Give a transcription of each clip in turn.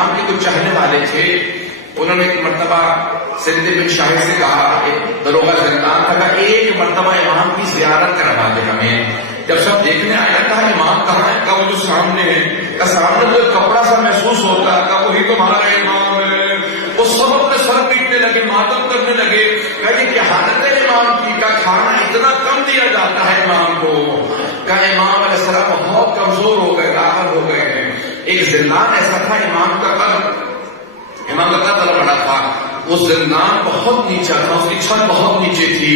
امام کے کچھ چاہنے والے تھے، انہوں نے ایک مرتبہ سند بن شاہ سے کہا، ایک دروغہ زندان تھا، کہ ایک مرتبہ امام کی زیارت کروا دے ہمیں۔ جب سب دیکھنے آیا کہا امام کہاں ہے؟ کہا وہ جو سامنے ہے۔ کہ سامنے تو ایک کپڑا سا محسوس ہوتا ہے، کہ وہی تمہارا امام ہے۔ وہ سب اپنے سر پیٹنے لگے، ماتم کرنے لگے، کہ کیا حالت ہے امام کی؟ کا کھانا اتنا کم دیا جاتا ہے امام کو۔ کہ امام علیہ السلام بہت کمزور ہو گئے، لاغر ہو گئے ہیں۔ ایک زندان ایسا تھا، امام کا قدر بڑا تھا، وہ زندان بہت نیچا تھا، اس کی چھت بہت نیچے تھی۔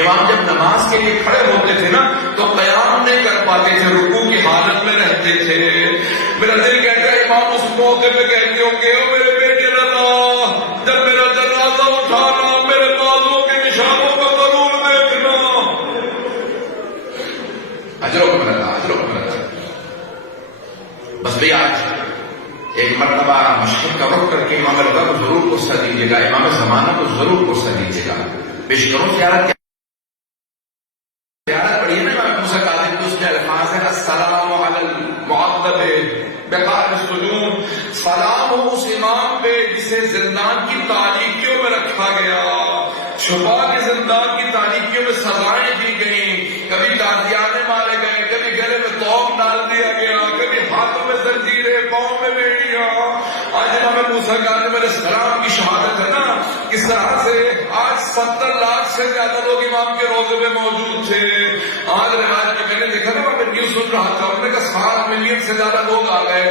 امام جب نماز کے لیے کھڑے ہوتے تھے نا تو قیام نہیں کر پاتے تھے، رکوع کی حالت میں رہتے تھے۔ میرا دل کہتا ہے امام اس موقع پہ کہتے ہوں گے، میرے بیٹے اللہ، جب میرا جنازہ اٹھانا، میرے بازوں کے نشانوں کو ضرور دیکھنا۔ اجروں کو ملتا، اجروں کو ملتا۔ بس بھی آج ایک مرتبہ مشکل کا وقت کر کے امام رضا کو ضرور غصہ دیجیے گا، امام زمانہ کو ضرور غصہ دیجیے گا۔ پیش کرو زیارت پڑھیے نا امام موسیٰ کاظم کے، اس میں الفاظ ہیں السلام علی المعذب بقاع السجون، سلام ہو اس امام پہ جسے زندان کی تاریکیوں میں رکھا گیا، چھپا کے زندان کی تاریکیوں میں سزائیں دی گئیں، کبھی تازیانے مارے گئے، کبھی گلے میں توق ڈال دیا گیا، کبھی ہاتھوں میں زنجیریں، پاؤں میں بیڑیاں۔ آج امام موسیٰ کاظم علیہ السلام کی شہادت ہے نا، اس طرح سے آج 70 لاکھ سے زیادہ لوگ امام کے روضے میں موجود تھے۔ آج روایت میں میں نے دیکھا نا، وہاں پہ نیوز سن رہا تھا، انہوں نے کہا 7 ملین سے زیادہ لوگ آ گئے۔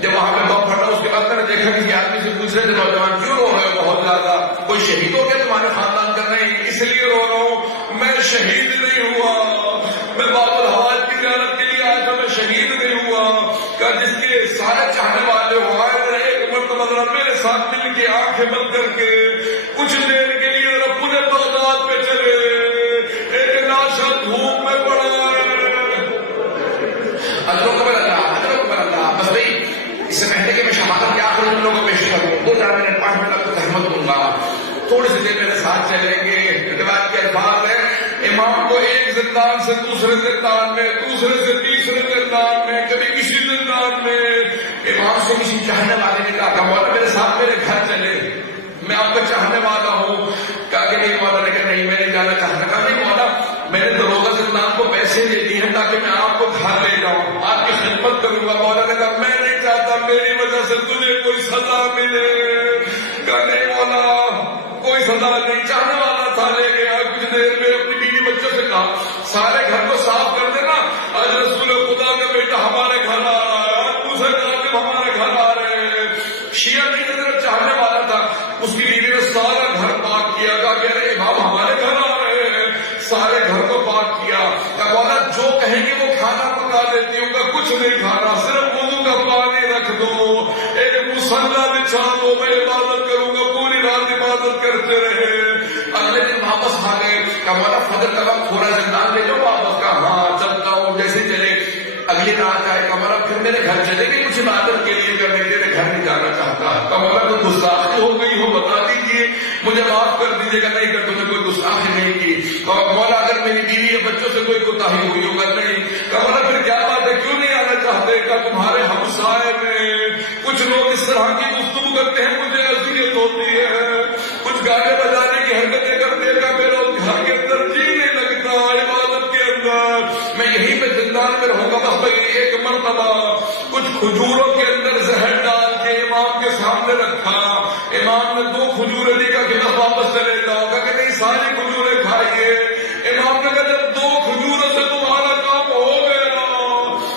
جب وہاں پہ بم پھٹا اس کے بعد میں نے دیکھا کسی آدمی سے پوچھ رہے تھے، نوجوان کیوں رو رہے ہو بہت زیادہ؟ کوئی شہید ہو گیا تمہارے خاندان کا؟ نہیں، اس لیے رو رہا ہوں میں شہید نہیں ہوا، میں باب الحوائج کی زیارت کے لیے آیا تھا، میں شہید نہیں ہوا۔ کہ جس کے سارے چاہنے والے ہو آئے ذرا ایک مرتبہ ذرا میرے ساتھ مل کے آنکھیں بند کر کے کچھ دیر کے لیے ذرا پورے بغداد پہ چلے، ایک ناشا دھوپ میں پڑا ہے۔ اجروں کو بلّہ، اجروں کو بلّہ۔ بس بھائی اس سے پہلے کہ میں شہادت کے آخر ان لوگوں کو پیش کروں، 2-4 منٹ 5 منٹ آپ کو تحمت دوں گا، تھوڑی سی دیر میرے ساتھ چلیں گے۔ روایت کے الفاظ ہیں، امام کو ایک زندان سے دوسرے زندان میں، دوسرے سے تیسرے زندان میں، کبھی کسی زندان میں۔ امام سے کسی چاہنے والے نے کہا کہ مولا میرے ساتھ میرے گھر چلے، میں آپ کا چاہنے والا ہوں۔ کہا کہ نہیں مولا، نے کہا نہیں میں نہیں جانا چاہتا۔ کہا نہیں مولا، میں نے دروغہ زندان کو پیسے دے دیے ہیں تاکہ میں آپ کو گھر لے جاؤں، آپ کی خدمت کروں گا۔ مولا نے کہا میں نہیں چاہتا میری وجہ سے تجھے کوئی سزا ملے۔ کہا نہیں مولا کوئی سزا نہیں، چاہنے والا تھا لے گیا۔ کچھ دیر میں اپنی بیوی بچوں سے کہا سارے گھر کو صاف کر دینا، آج رسول خدا کا بیٹا ہمارے گھر آ رہا ہے، آج موسیٰ کاظم ہمارے گھر آ رہے ہیں۔ شیعہ کی نظر چاہنے والا تھا، اس کی بیوی نے سارا گھر پاک کیا۔ کہا کہ ارے امام ہمارے گھر آ رہے ہیں، سارے گھر کو پاک کیا۔ کہا مولا جو کہیں گے وہ کھانا پکا دیتی ہوں، کہ کچھ نہیں کھانا، صرف وضو کا پانی رکھ دو، ایک مصلی بچھا دو، میں عبادت کروں گا، پوری رات عبادت کرتے رہے۔ اگلے دن واپس آ گئے، کہ مولا فجر کا وقت تھوڑا زندان لے جاؤ واپس۔ کا ہاں چلتا ہوں۔ جیسے چلے اگلی رات آئے، کہ مولا پھر میرے گھر چلے گئے کچھ عبادت کے لیے، کہ میں تیرے گھر نہیں جانا چاہتا۔ کہ مولا کوئی گستاخی ہو گئی ہو بتا دیجیے، مجھے معاف کر دیجیے گا۔ نہیں کہ تمہیں کوئی گستاخی نہیں کی۔ کہ مولا اگر میری بیوی یا بچوں سے کوئی کوتاہی ہوئی ہوگا؟ نہیں۔ کہ مولا پھر کیا بات ہے، کیوں نہیں آنا چاہتے؟ کہ تمہارے ہمسائے میں کچھ لوگ اس طرح کی گفتگو کرتے ہیں، مجھے اذیت ہوتی ہے، کچھ گانے بجانے کی حرکتیں کرتے ہیں، کہ میرا گھر کے اندر جی نہیں لگتا عبادت کے اندر، میں یہیں پہ زندان میں رہوں گا۔ بس میں ایک مرتبہ کچھ کھجوروں کے اندر زہر ڈال کے امام کے سامنے رکھا، امام نے 2 کھجوریں دی، کہا کہ بس واپس چلے جاؤ۔ کہا کہ نہیں ساری کھجوریں کھائیے۔ امام نے کہا جب 2 کھجوروں سے تمہارا کام ہو گیا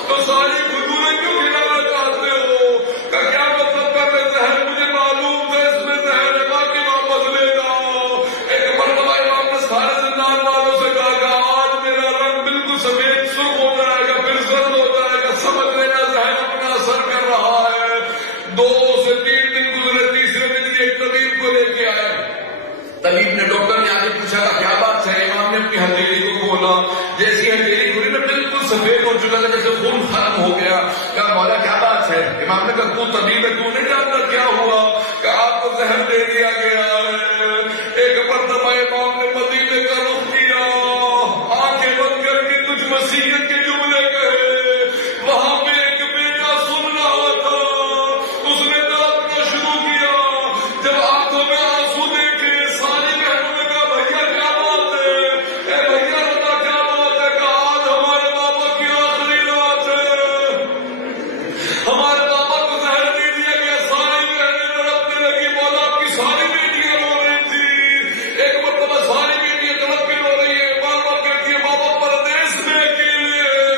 تو ساری کھجوریں کیوں کھلانا چاہتے ہو؟ کہ کیا مطلب کرتے زہر، مجھے معلوم تھا اس میں زہر ہے، باقی واپس لے جاؤ۔ ایک مرتبہ امام نے سارے زندان والوں سے کہا کہ آج میرا رنگ بالکل سفید سرخ ہو جائے گا، پھر زرد ہو جائے گا، سمجھ لینا زہر اپنا اثر کر رہا ہے۔ 2 سے 3 دن گزرے، تیسرے دن ایک طبیب کو لے کے آئے۔ طبیب نے، ڈاکٹر نے آگے پوچھا کہ کیا بات ہے؟ امام نے اپنی ہتھیلی کو کھولا، جیسی ہتھیلی کھولی نا بالکل سفید ہو چکا تھا، جیسے خون ختم ہو گیا۔ کہا مولا کیا بات ہے؟ امام نے کہا تو طبیب ہے، تو نہیں جانتا کیا ہوا؟ کہ آپ کو زہر دے دیا گیا ہے۔ ایک مرتبہ امام نے مدینے کا رخ کیا، آنکھیں بند کر کے کچھ وصیت کے جملے کہے۔ وہاں پہ ایک بیٹا سن رہا تھا، اس نے دانت جب آنکھوں میں آنسو دیکھے ساری بہنوں نے کہا بھیا کیا بات ہے، اے بھیا بتا کیا بات ہے، کہا آج ہمارے بابا کی آخری رات ہے، ہمارے بابا کو زہر دے دیا گیا۔ ساری بہنیں تڑپنے لگی، مولا آپ کی ساری بیٹیاں رو رہی تھی، ایک مرتبہ ساری بیٹیاں تڑپ کے رو رہی ہے، بار بار کہتی ہے بابا پردیس میں اکیلے ہیں،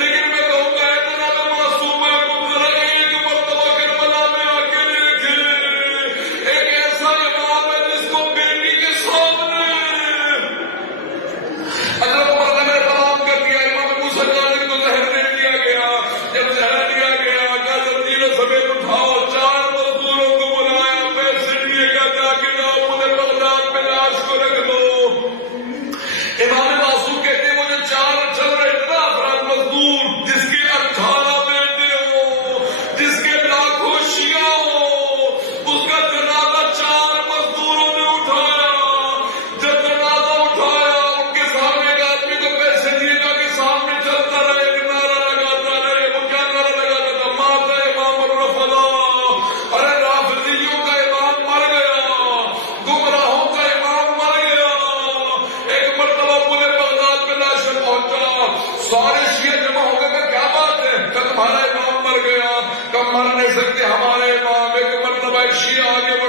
لیکن میں کہوں گا اے جناب معصوم ہے، تم ذرا ایک مرتبہ کربلا میں آ کے دیکھے، ایک ایسا امام ہے جس کو بیٹی کے سامنے حضرت عمر نے سلام کر دیا، امام موسیٰ کاظم کو زہر دے دیا گیا۔ جب زہر دیا گیا کہا زنجیر سمیت اٹھاؤ، 4 مزدوروں کو بلایا، پیسے دیے گا جا کے لاؤ مجھے بغداد میں لاش کو رکھ دو۔ امام معصوم کہتے ہیں مجھے 4 چل رہے اتنا افراد مزدور جس کے 18 بیٹے ہوں، جس کے لاکھوں شیعہ ہوں، اس کا جنازہ 4 مزدوروں نے اٹھایا۔ جب جنازہ اٹھایا ان کے سامنے ایک آدمی کو پیسے دیے گا کہ سامنے چلتا رہے، ایک نعرہ لگاتا رہے۔ وہ کیا نعرہ لگاتا تھا؟ مات امام الرفضا، ارے رافضیوں کا امام مر گیا، گمراہوں کا امام مر گیا۔ ایک مرتبہ پورے بغداد میں لاشیں پہنچا، سارے شیعہ جمع ہو گئے کہ کیا بات ہے، کہ تمہارا امام مر گیا، کہ مر نہیں سکتے ہمارے امام۔ ایک مرتبہ ایک شیعہ آگے